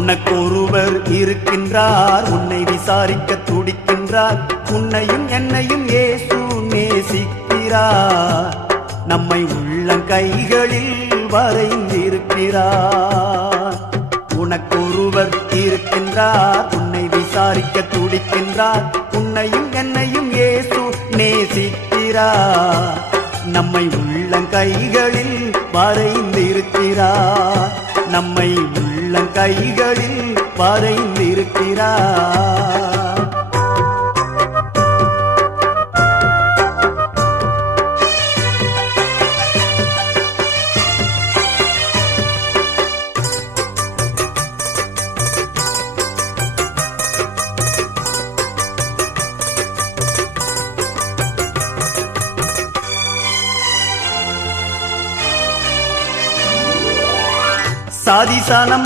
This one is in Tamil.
உனக்கொருவர் இருக்கின்றார், உன்னை விசாரிக்க துடிக்கின்றார். உன்னையும் என்னையும் இயேசு நேசிக்கிறார். நம்மை உள்ளங்கைகளில் வரைந்திருக்கிறார். உனக்கொருவர் இருக்கின்றார், உன்னை விசாரிக்க துடிக்கின்றார். உன்னையும் என்னையும் இயேசு நேசிக்கிறார். நம்மை உள்ளங்கைகளில் வரைந்திருக்கிறார். நம்மை உள்ளங்கைகளில் வரைந்திருக்கிறார். சாதிசனம்